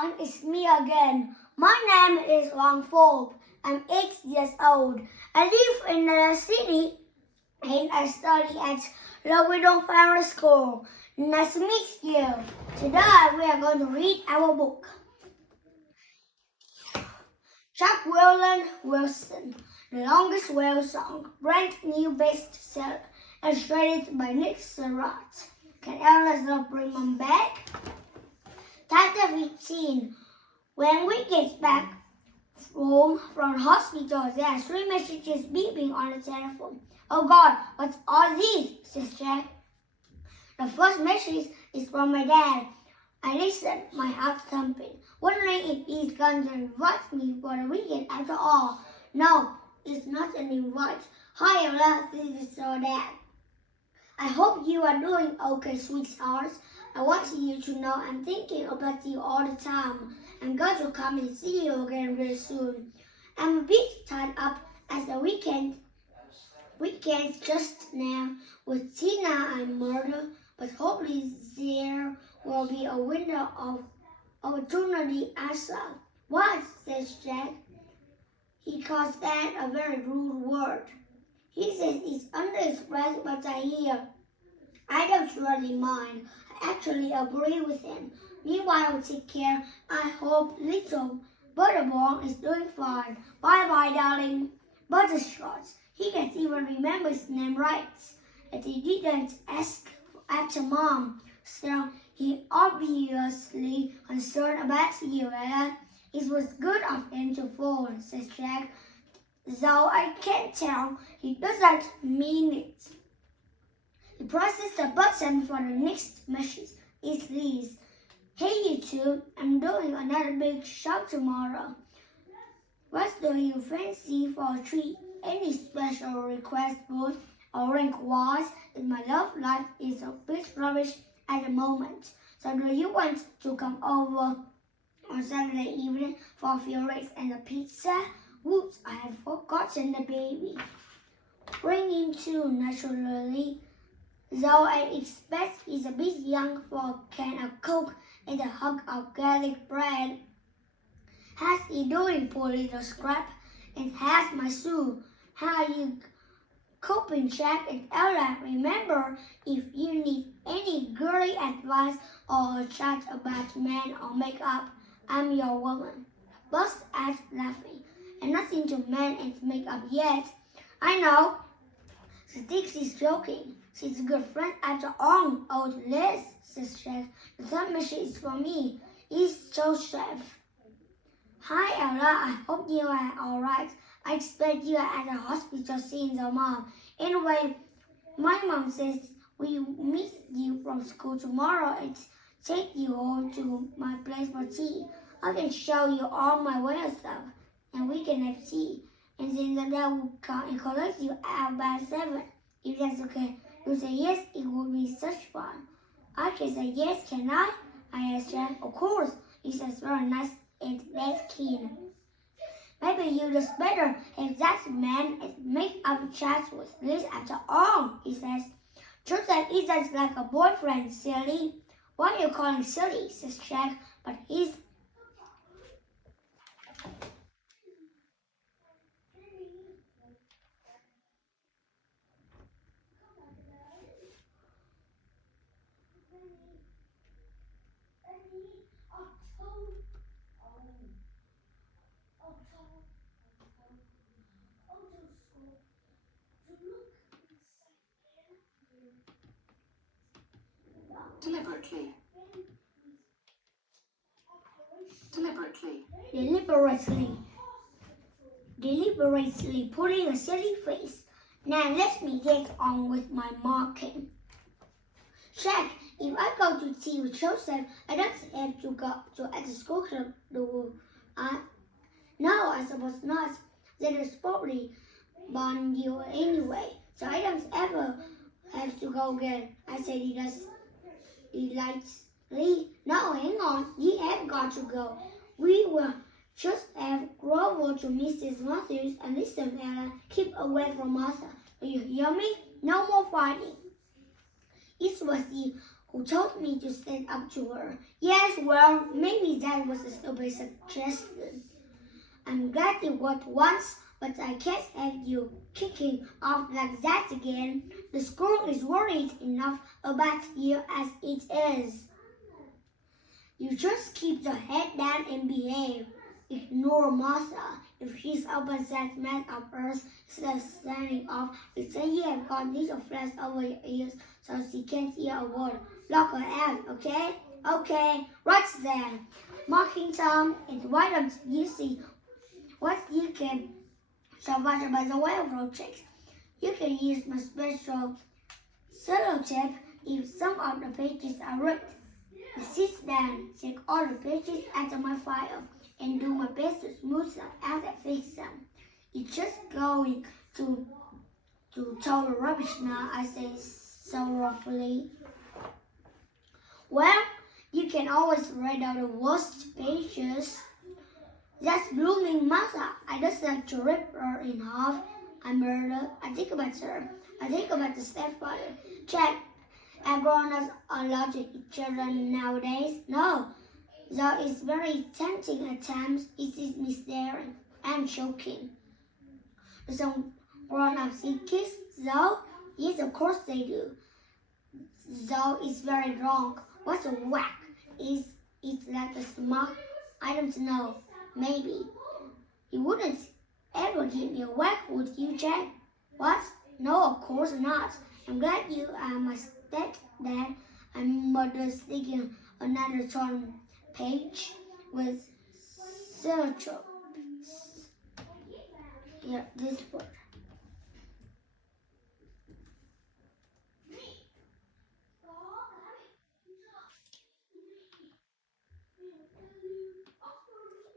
everyone, it's me again. My name is Wangfo. I'm 8 years old. I live in the city and I study at Lowidon Primary School. Nice to meet you. Today we are going to read our book. Jack Wilson, The Longest Whale Song, brand new bestseller, illustrated by Nick Surratt. Can Ella not bring them back? Chapter 15. When we get back home from the hospital, there are 3 messages beeping on the telephone. Oh God, what's all these? Says Jack. The first message is from my dad. I listen, my heart thumping, wondering if he's going to invite me for the weekend after all. No, it's not an invite. Hi, Ella, this is your dad. I hope you are doing okay, sweetheart. I want you to know I'm thinking about you all the time. I'm going to come and see you again really soon. I'm a bit tied up as the weekends just now with Tina and Murder, but hopefully there will be a window of opportunity as well. What? Says Jack. He calls that a very rude word. He says it's under his breath, but I hear. I don't really mind. I actually agree with him. Meanwhile, take care. I hope little Butterball is doing fine. Bye-bye, darling. Butterscotch. He can't even remember his name right. And he didn't ask after Mom. So he obviously concerned about you, Ella. It was good of him to phone, says Jack. Though I can't tell, he doesn't mean it. He presses the button for the next message. It's this. Hey you two, I'm doing another big show tomorrow. What do you fancy for a treat? Any special request, food or drink-wise? My love life is a bit rubbish at the moment. So do you want to come over on Saturday evening for a few drinks and a pizza? Whoops, I have forgotten the baby. Bring him too, naturally. Though I expect he's a bit young for a can of Coke and a hunk of garlic bread. How's he doing, poor little scrap? And how's my Sue? How are you coping, Jack and Ella? Remember, if you need any girly advice or a chat about men or makeup, I'm your woman. Burst out laughing. And nothing to men and makeup yet. I know. Sticks is joking. She's a good friend after all, old Liz, says Jack. The third message is for me. It's Joseph. Hi, Ella. I hope you are all right. I expect you are at the hospital seeing your mom. Anyway, my mom says we'll meet you from school tomorrow and take you home to my place for tea. I can show you all my weird stuff, and we can have tea. And then the dad will come and collect you at about 7. If that's okay. You say yes, it would be such fun. I can say yes, can I? I asked Jack. Of course. He says very nice and that keen. Maybe you just better have that man and make up chats with Liz after all, he says. Joseph isn't like a boyfriend, silly. Why are you calling silly, says Jack, but he's deliberately putting a silly face. Now let me get on with my marking. Jack, if I go to tea with Joseph, I don't have to go to at the school club, do I? No, I suppose not. That is probably bond you anyway, so I don't ever have to go again. I said delightfully. No, hang on, you have got to go. We will just have grovel to Mrs. Matthews and listen, Ella. Keep away from Martha. Do you hear me? No more fighting. It was the who told me to stand up to her. Yes, well, maybe that was a stupid suggestion. I'm glad it worked once, but I can't have you kicking off like that again. The school is worried enough about you as it is. You just keep your head down and behave. Ignore Martha. If she's opens that mess of earth instead of standing off, say you have got little flares over your ears so she can't hear a word. Lock her out, okay? Okay, right then. Marking time, and why don't you see what you can survive by the railroad tracks? You can use my special sellotape if some of the pages are ripped. I sit down, check all the pages out of my file, and do my best to smooth them out and fix them. It's just going to total rubbish now, I say sorrowfully. Well, you can always write out the worst pages. That's blooming Martha. I just like to rip her in half. I murder. I think about her. I think about the stepfather. Jack, have grown-ups allowed to each other nowadays? No. Though it's very tempting at times, it is me staring and choking. Some grown-ups see kiss, though? Yes, of course they do. Though it's very wrong. What's a whack? Is it like a smack? I don't know. Maybe. You wouldn't ever give me a whack, would you, Jack? What? No, of course not. I'm glad you are my stepdad. I'm mother sticking another torn page with sellotape. Here, this word.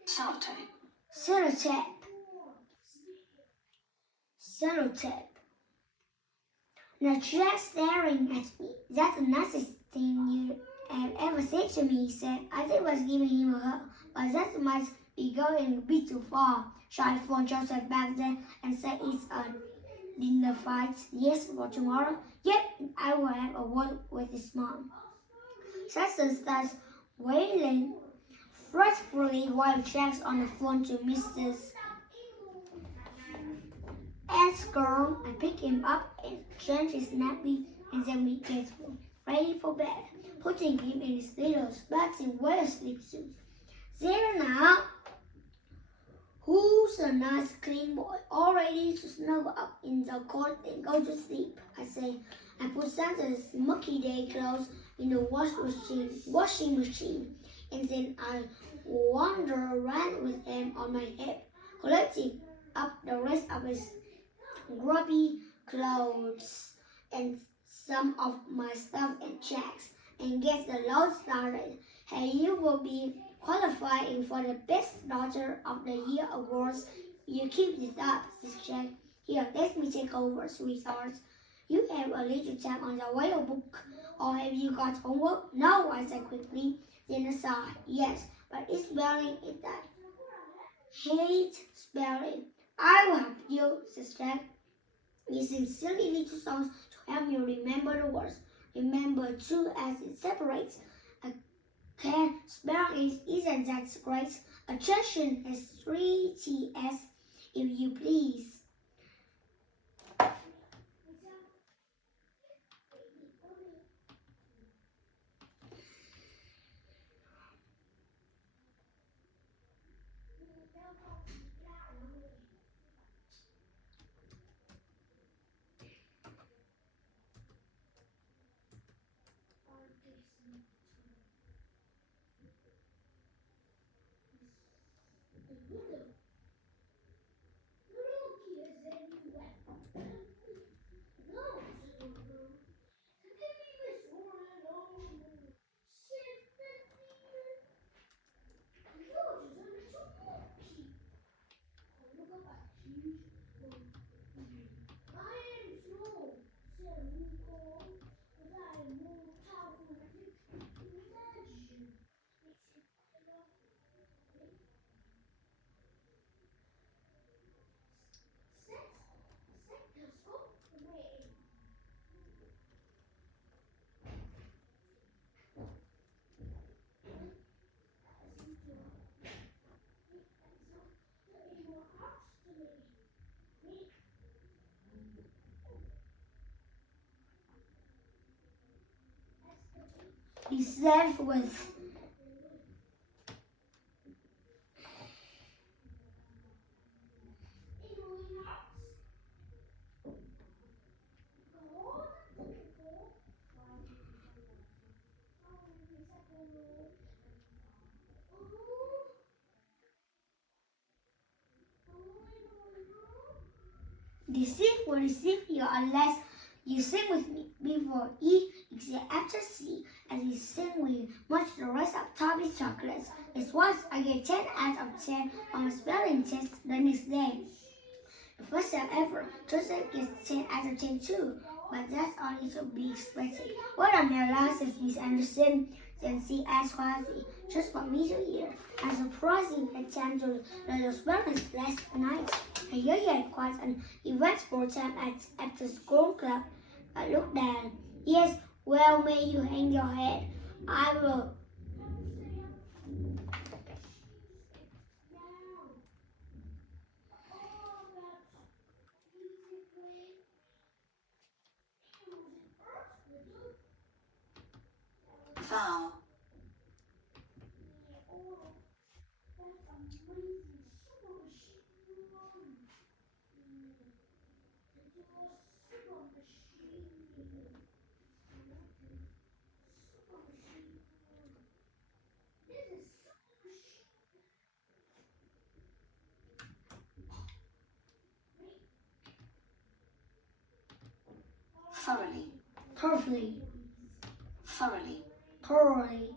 Sellotape. Sellotape. Sellotape. Now Jack's staring at me. That's the nicest thing you have ever said to me, he said. I think I was giving him a hug, but that must be going a bit too far. Shall I phone Joseph back then and say it's a dinner fight? Yes, for tomorrow? Yep, I will have a word with his mom. Chester starts wailing fretfully while Jack's on the phone to Mrs. Girl. I pick him up and change his nappy, and then we get ready for bed, putting him in his little splashing wet sleep suit. There now, who's a nice clean boy, all ready to snuggle up in the cot and go to sleep, I say. I put Santa's mucky day clothes in the washing machine, and then I wander around with him on my hip, collecting up the rest of his grubby clothes and some of my stuff and checks and get the load started. Hey, you will be qualifying for the Best Daughter of the Year awards. You keep this up, says Jack. Here, let me take over, sweetheart. You have a little time on the whale book, or have you got homework? No, I said quickly. Then I sighed. Yes, but it's spelling it that. Hate spelling. I will help you, says Jack. Using silly little songs to help you remember the words. Remember too, as it separates. A can spell isn't that great. Attraction has 3 T's, if you please. He said with deceive will deceive you unless you sing with me before E, except after C, as we sing we much the rest of Tommy's chocolates. It's once I get 10 out of 10 on my spelling test the next day. The first time ever, Joseph gets 10 out of 10 too, but that's only to be expected. What on their last Miss Anderson? Then she asked quietly, just for me to hear. I'm surprising attempt to learn the spelling last night. I hear you had quite an eventful time at the school club. I looked down. Yes, well, may you hang your head. I will. Vowel. Thoroughly. Thoroughly, Thoroughly. thoroughly,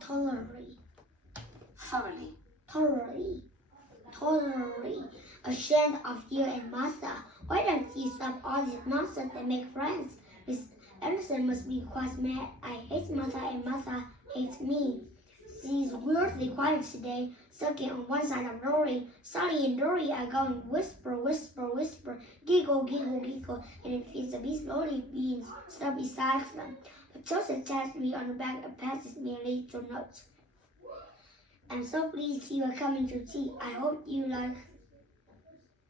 thoroughly, Thoroughly. thoroughly, thoroughly ashamed of you and Master. Why don't you stop all this nonsense and make friends? Miss Anderson must be quite mad. I hate Martha and Martha hates me. She's weirdly quiet today, sucking on one side of Dory. Sally and Dory are going whisper, whisper, whisper, giggle, giggle, giggle, and it feels to be slowly being stuck beside them. But Joseph taps me on the back and passes me a little note. I'm so pleased you are coming to tea. I hope you like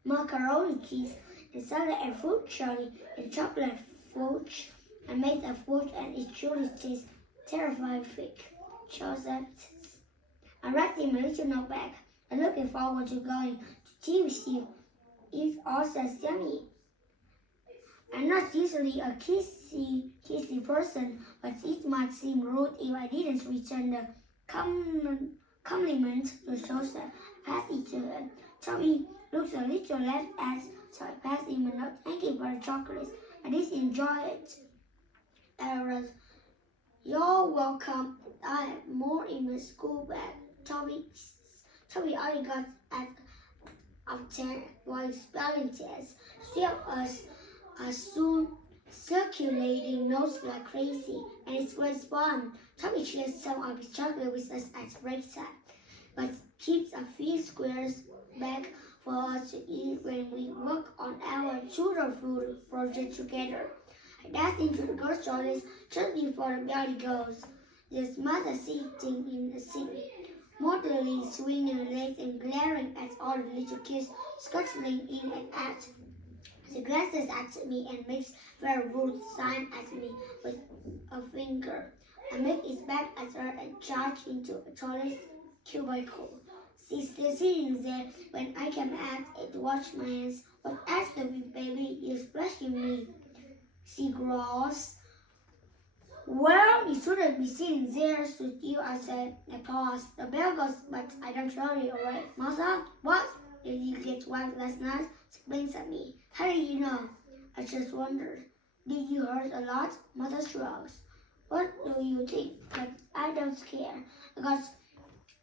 macaroni cheese and salad and fruit jelly and chocolate fudge. I made a fudge and it surely tastes terrifying thick. Joseph, I write him a little note back. I'm looking forward to going to tea with you. It all says yummy. I'm not usually a kissy person, but it might seem rude if I didn't return the compliment to Joseph. I passed it to him. Tommy looks a little left at, so I passed him a note. Thank you for the chocolates. I did enjoy it. You're welcome. I have more in my school bag. Tommy only got of 10 while spelling test. Still soon circulating notes like crazy, and it's great fun. Tommy shares some of his chocolate with us at break time, but keeps a few squares back for us to eat when we work on our children food project together. I dashed into the girls' toilets just before the bell goes. There's mother sitting in the sink, moodily swinging her legs and glaring at all the little kids scuttling in and out. She glances at me and makes very rude sign at me with a finger. I make it back at her and charge into a toilet cubicle. She's still sitting there when I come out to wash my hands. What after me, baby, you're splashing me. She growls. Well, you shouldn't be sitting there, should you? I said. I paused. The bell goes, but I don't throw it away. Martha, what? Did you get whacked last night? She blinks at me. How do you know? I just wondered. Did you hurt a lot? Mother shrugs. What do you think? But I don't care. I got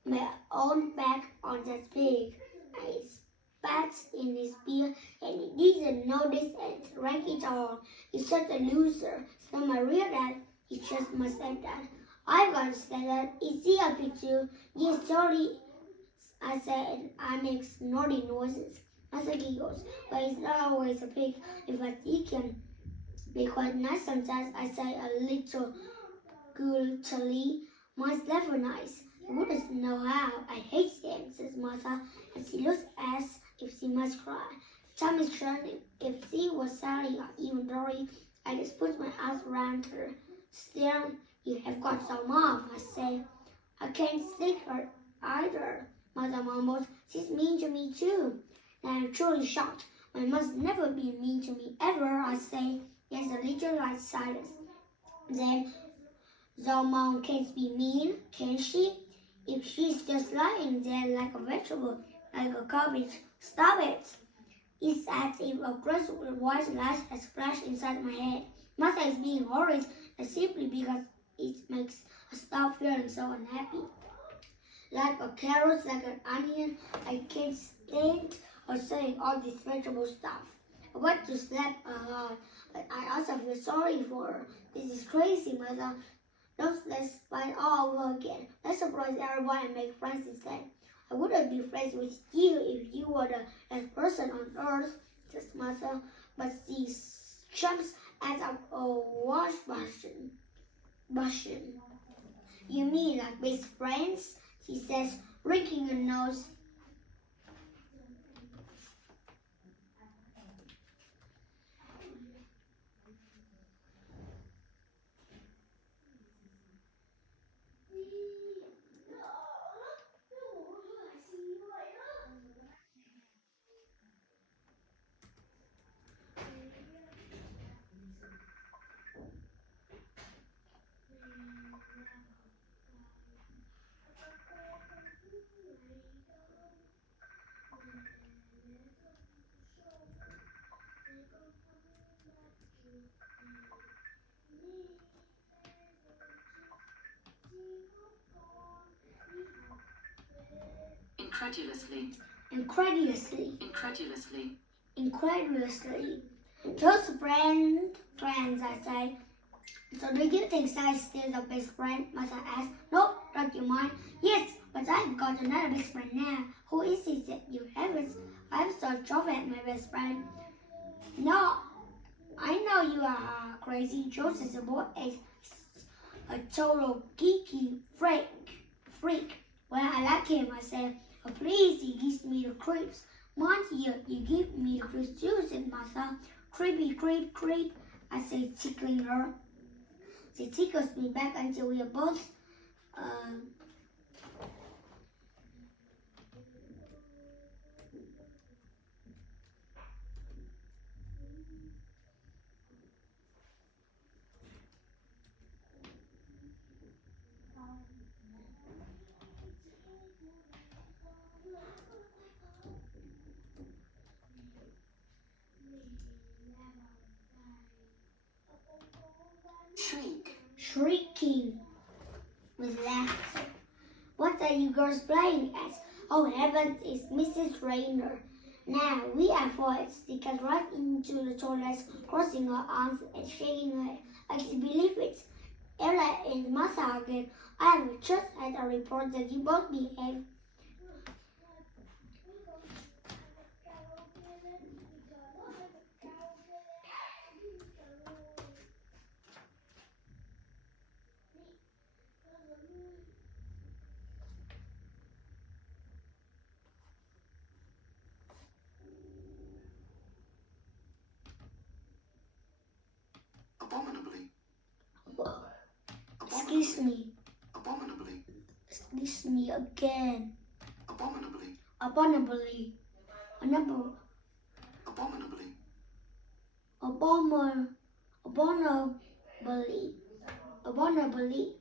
my own back on that pig. I spat in his beer and he didn't notice and drank it all. He's such a loser. So my real dad, he just my stepdad. I've got a stepdad. Is he a pig too? Yes, totally. I said, and I make snorty noises. Mother giggles, but he's not always a pig. In fact, he can be quite nice sometimes. I say a little guiltily. Mine's never nice. He wouldn't know how. I hate him, says Martha, and she looks as if she must cry. Time is turning. If she was Sally or even Dory, I just put my arms around her, staring You have got some off, I say. I can't stick her either, Mother mumbles. She's mean to me too. And I'm truly shocked. I must never be mean to me ever, I say. There's a little light silence. Then, the mom can't be mean, can she? If she's just lying there like a vegetable, like a cabbage, stop it. It's as if a glass of white light has flashed inside my head. Mother is being horrid simply because it makes her stop feeling so unhappy. Like a carrot, like an onion, I can't stand her saying all this vegetable stuff. I want to slap her hard, but I also feel sorry for her. This is crazy, Mother. Let's fight all over again. Let's surprise everyone and make friends instead. I wouldn't be friends with you if you were the best person on earth, says Mother, but she jumps out of a wash basin. You mean like best friends? She says, wrinking her nose. Incredulously. Incredulously. Just friends, I say. So do you think Sally's still the best friend? Mother asks. Nope, don't you mind? Yes, but I've got another best friend now. Who is it that you haven't? I'm so chuffed at my best friend. No, I know you are crazy. Joseph boy is a total geeky freak. Well, I like him, I said. Oh, please, he gives me the creeps. Mind you give me the creeps too, said Mother. Creepy, creep, I say, tickling her. She tickles me back until we are both shrieking with laughter. What are you girls playing at? Oh heavens, it's Mrs. Raynor. Now we are boys. She got right into the toilet, crossing her arms and shaking her head. I can believe it. Ella and Mother again. I have just had a report that you both behave. Abominably. Excuse me. Abominably. Excuse me again. Abominably. Abominably. Abominably. Abominably.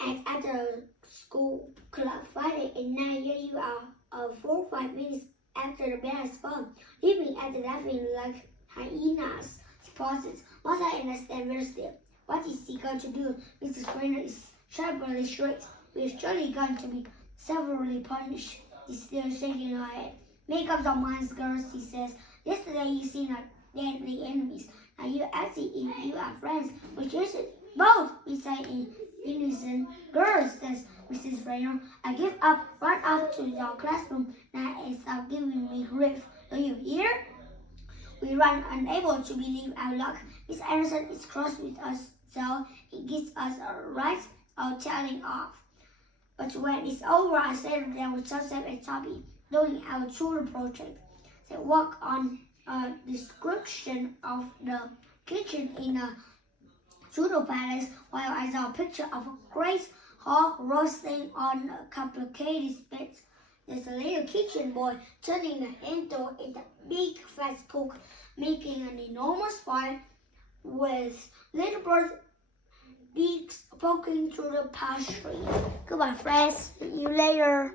And at the school club Friday, and now here you are, 4 or 5 minutes after the bell has gone, leaving at the laughing like hyenas. She pauses. Mother understands very still. What is he going to do? Mrs. Raynor is sharply shrieks. We are surely going to be severely punished. She's still shaking her head. Make up your minds, girls, she says. Yesterday you seen our deadly enemies. Now you act if you are friends. Which is it? Both, we say in innocent. Girls, says Mrs. Raynor. I give up, run up to your classroom. Now and stop giving me grief. Do you hear? We run, unable to believe our luck. Miss Anderson is cross with us, so he gives us a right of telling off. But when it's over, I settle down with Joseph and Toby, doing our tutor project. They work on a description of the kitchen in a pseudo palace while I saw a picture of a great hog roasting on a complicated spit. There's a little kitchen boy turning the handle in the big fast cook, making an enormous fire with little bird beaks poking through the pastry. Goodbye, friends. See you later.